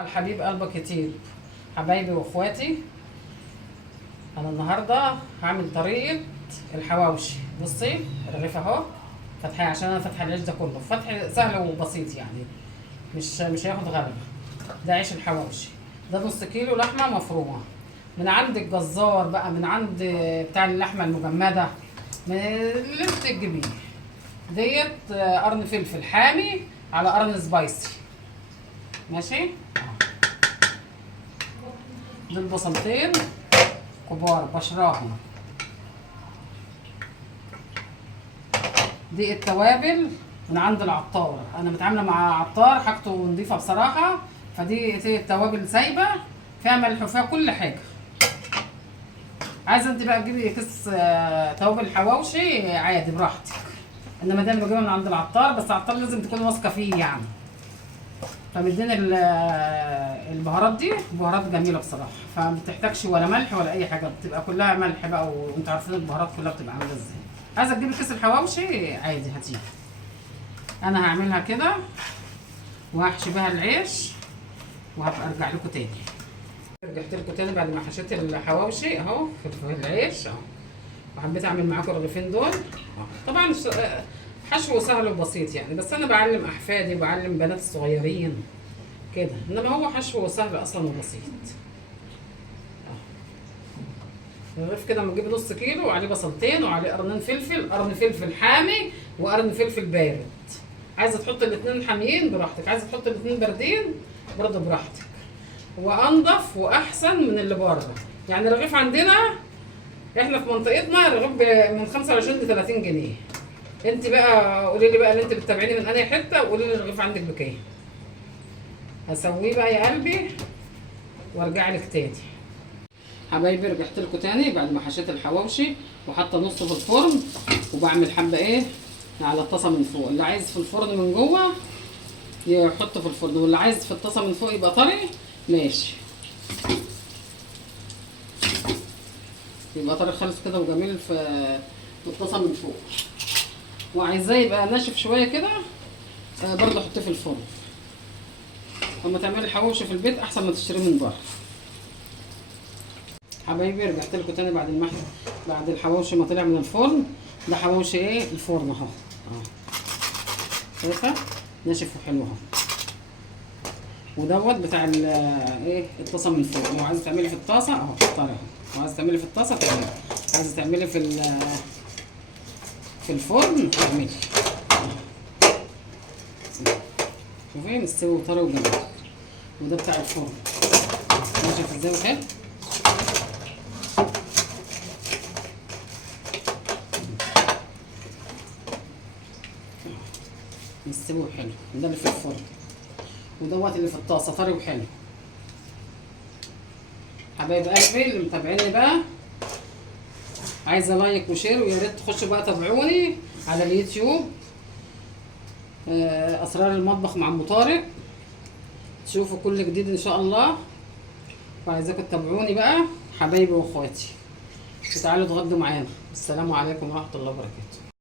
الحبيب قلبك يطيب. حبايبي واخواتي، انا النهارده هعمل طريقه الحواوشي. بصي الرغيف اهو فتحيه، عشان انا فاتحه العيش ده كله. فتح سهل وبسيط يعني، مش هياخد غلبه. ده عيش الحواوشي، ده نص كيلو لحمه مفرومه من عند الجزار بقى، من عند بتاع اللحمه المجمده، من اللي انت تجيبيه. ديت قرن فلفل حامي على قرن سبايسي، ماشي. دول بصلتين كبار بشراهم. دي التوابل من عند العطار، انا متعامله مع عطار حاجته نظيفه بصراحه. فدي التوابل سايبه، فيها ملح وفيها كل حاجه. عايزه انت بقى تجيبي كيس توابل حواوشي عادي براحتك، انما ده انا بجيبها من عند العطار، بس العطار لازم تكون واثقه فيه يعني. فمدينا البهارات دي بهارات جميله بصراحه، فما بتحتاجش ولا ملح ولا اي حاجه، بتبقى كلها ملح بقى، وانتوا عارفين البهارات كلها بتبقى عامله ازاي. عايزه تجيبي كيس الحواوشي عادي هاتيه. انا هعملها كده وهحشي بها العيش، وهبقى ارجع لكم تاني. رجعت لكم تاني بعد ما حشيت الحواوشي اهو في العيش اهو، وحبيت اعمل معاكم الرغيفين دول. طبعا حشو سهل وبسيط يعني، بس انا بعلم احفادي وبعلم بنات الصغيرين كده، انما هو حشو سهل اصلا وبسيط. الرغيف كده لما تجيب نص كيلو، وعليه بصلتين وعليه قرنين فلفل، قرن فلفل حامي وقرن فلفل بارد. عايزه تحط الاثنين حاميين براحتك، عايزه تحط الاثنين باردين برضه براحتك. وانضف واحسن من اللي بره يعني. الرغيف عندنا احنا في منطقتنا الرغيف من 25 ل 30 جنيه. انت بقى قولي لي بقى اللي انت بتتابعيني من انهي حته، وقولي لي الرغيف عندك بكام. هسويه بقى يا قلبي وارجع لك تاني. حبايبي رجعت لكم تاني بعد ما حشيت الحواوشي وحاطه نصه في الفرن، وبعمل حبه ايه على الطاسه من فوق. اللي عايز في الفرن من جوه يحطه في الفرن، واللي عايز في الطاسه من فوق يبقى طري ماشي، يبقى طري خالص كده وجميل في الطاسه من فوق. وعايزاه يبقى ناشف شويه كده برضه حطيه في الفرن. لما تعملي الحواوشي في البيت احسن ما تشتريه من بره. حبايبي رجعت لكم تاني بعد الحواوشي ما طلع من الفرن. ده حواوشي ايه الفرن اهو، شايفه ناشف وحلو اهو. ودوت بتاع ايه الطاسه من فوق. لو عايزه تعملي في الطاسه اهو طري اهو، لو عايزه تعملي في الطاسه تعملي، عايزه تعملي في الفرن تعملي. شوفي مستوي وطري وجميل. وده بتاع الفرن ناشف ازاي وحلو. مستوي وحلو. ده اللي في الفرن، ودوت اللي في الطاسه طري وحلو. حبايب قلبي اللي متابعيني بقى، عايزه لايك وشير، ويا ريت تخشوا بقى تابعوني على اليوتيوب اسرار المطبخ مع ام طارق، تشوفوا كل جديد ان شاء الله. وعايزاكم تتابعوني بقى حبايبي واخواتي، وتعالوا اتغدوا معانا. السلام عليكم ورحمه الله وبركاته.